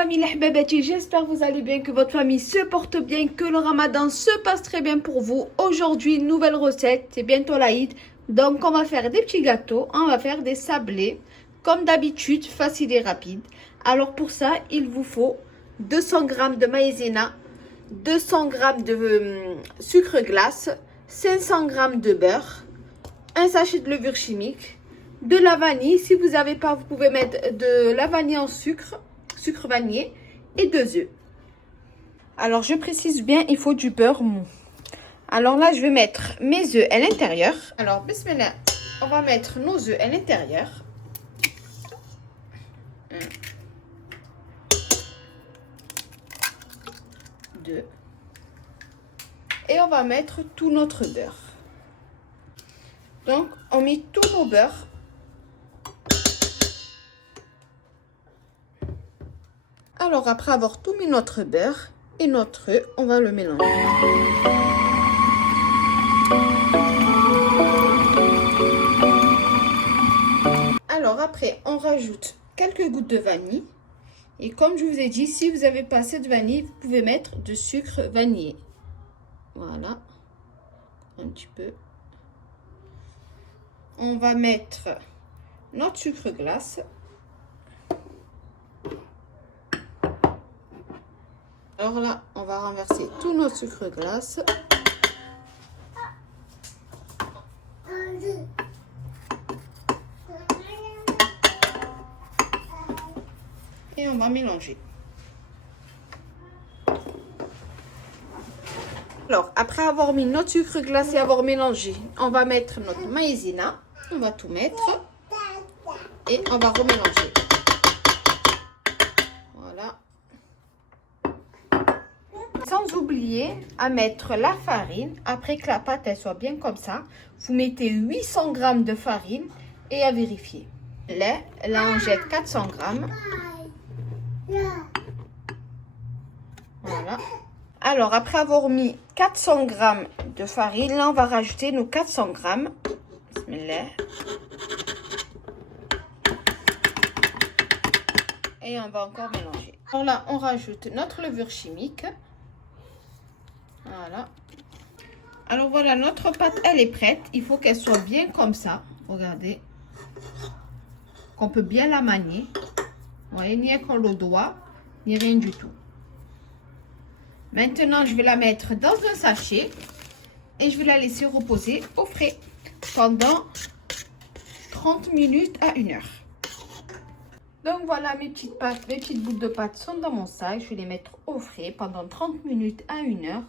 amis les Hbabati, j'espère que vous allez bien, que votre famille se porte bien, que le ramadan se passe très bien pour vous. Aujourd'hui, nouvelle recette, c'est bientôt l'Aïd. Donc on va faire des petits gâteaux, on va faire des sablés, comme d'habitude, facile et rapide. Alors pour ça, il vous faut 200 g de maïzena, 200 g de sucre glace, 500 g de beurre, un sachet de levure chimique, de la vanille. Si vous n'avez pas, vous pouvez mettre de la vanille en sucre vanillé et 2 œufs. Alors je précise bien, il faut du beurre mou. Alors là, je vais mettre mes œufs à l'intérieur. Alors bismillah, on va mettre nos œufs à l'intérieur. 1, 2. Et on va mettre tout notre beurre. Donc on met tout nos beurres. Alors après avoir tout mis notre beurre et notre œuf, on va le mélanger. Alors après, on rajoute quelques gouttes de vanille. Et comme je vous ai dit, si vous n'avez pas assez de vanille, vous pouvez mettre du sucre vanillé. Voilà, un petit peu. On va mettre notre sucre glace. Alors là, on va renverser tout notre sucre glace. Et on va mélanger. Alors, après avoir mis notre sucre glace et avoir mélangé, on va mettre notre maïzena. On va tout mettre. Et on va remélanger. Voilà. Sans oublier à mettre la farine. Après que la pâte elle soit bien comme ça, vous mettez 800 g de farine et à vérifier. Là on jette 400 g. Voilà. Alors après avoir mis 400 g de farine, là on va rajouter nos 400 g. Bismillah. Et on va encore mélanger. Alors là on rajoute notre levure chimique. Voilà. Alors voilà, notre pâte elle est prête. Il faut qu'elle soit bien comme ça. Regardez. Qu'on peut bien la manier. Vous voyez, ni avec le doigt, ni rien du tout. Maintenant, je vais la mettre dans un sachet. Et je vais la laisser reposer au frais. Pendant 30 minutes à 1 heure. Donc voilà, mes petites pâtes, mes petites boules de pâte sont dans mon sac. Je vais les mettre au frais pendant 30 minutes à 1 heure.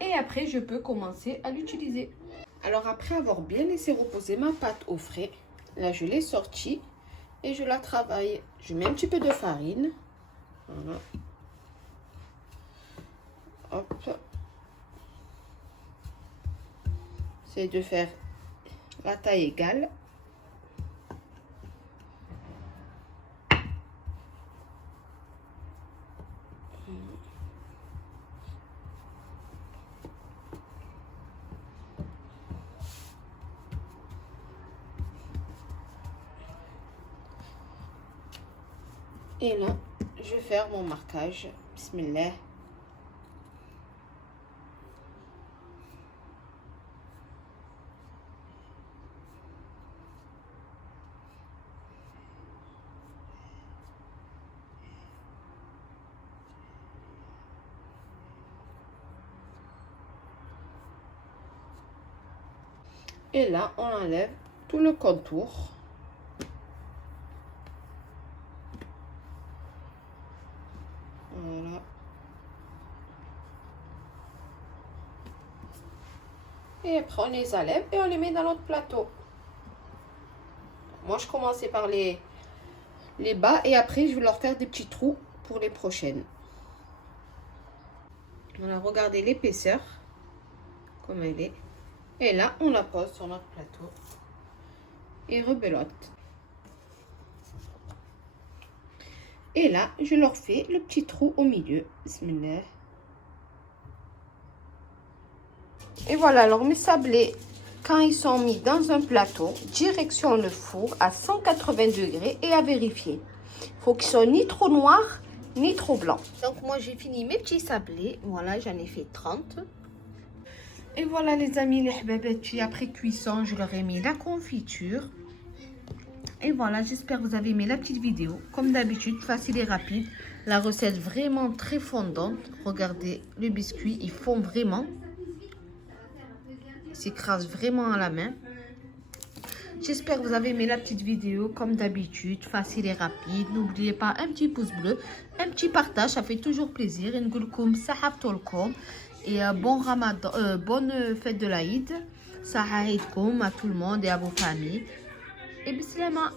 Et après, je peux commencer à l'utiliser. Alors, après avoir bien laissé reposer ma pâte au frais, là, je l'ai sortie et je la travaille. Je mets un petit peu de farine. Voilà. Hop. C'est de faire la taille égale. Et là, je vais faire mon marquage. Bismillah. Et là, on enlève tout le contour. Voilà. Et après, on les enlève et on les met dans notre plateau. Moi, je commençais par les bas et après, je vais leur faire des petits trous pour les prochaines. Voilà, regardez l'épaisseur, comme elle est. Et là, on la pose sur notre plateau et rebelote. Et là, je leur fais le petit trou au milieu. Bismillah. Et voilà, alors mes sablés, quand ils sont mis dans un plateau, direction le four à 180 degrés et à vérifier. Il faut qu'ils soient ni trop noirs, ni trop blanc. Donc moi j'ai fini mes petits sablés. Voilà, j'en ai fait 30. Et voilà les amis, les hababetti, après cuisson, je leur ai mis la confiture. Et voilà, j'espère que vous avez aimé la petite vidéo. Comme d'habitude, facile et rapide. La recette vraiment très fondante. Regardez, le biscuit, il fond vraiment. Il s'écrase vraiment à la main. J'espère que vous avez aimé la petite vidéo. Comme d'habitude, facile et rapide. N'oubliez pas un petit pouce bleu, un petit partage, ça fait toujours plaisir. Et bon ramadan, bonne fête de l'Aïd. Saha Aïdkoum à tout le monde et à vos familles. Et bislama.